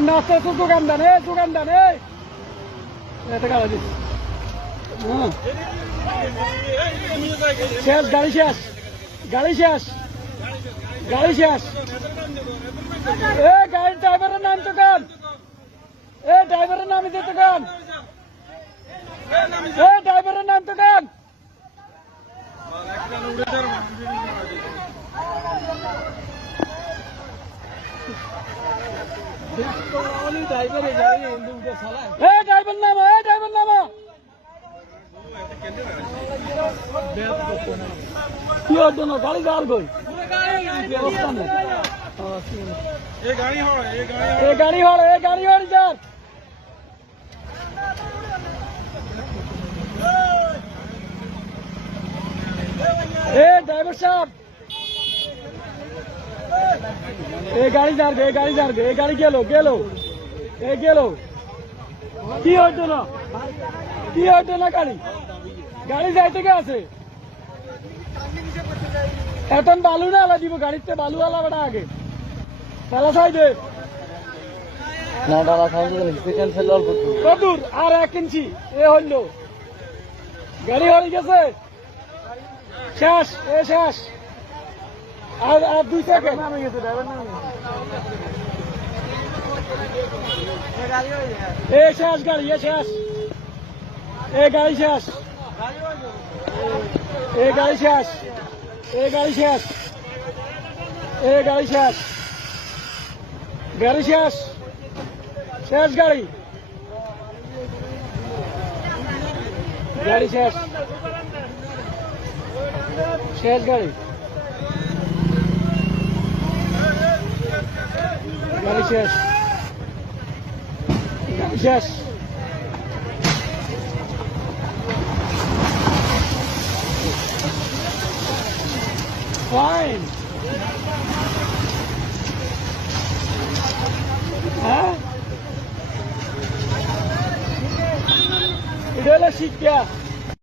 নাস্তা তো দোকান দেন এত গাড়ি দিস শেষ গাড়ি শেষ এ গাড়ির ড্রাইভারের নাম তো কান ড্রাইভারের নামই দিতে কান ড্রাইভারের নাম তো কান ড্রাইভার নামা কি ওর জন্য গাড়ি যাওয়ার কই গাড়ি হড় যার ড্রাইভার সাহেব গাড়ি যাবে গাড়ি গেল কি হইতো না গাড়ি যাইতে গে আছে এখন বালু না আলা দিব গাড়িতে বালু আলা বেটা আগে তালা ছাই দে না ডালা ছাই দিলে ক্যান্সেল অল্প কদুর আর 1 ইঞ্চি এ হইল গাড়ি হয়ে গেছে শেষ আর 2 সেকেন্ড নামে গেছে ড্রাইভার নামে শেষ গাড়ি শেষ গাড়ি শেষ শেষ গাড়ি শেষ ফাইন এটা হলো শিক্ষা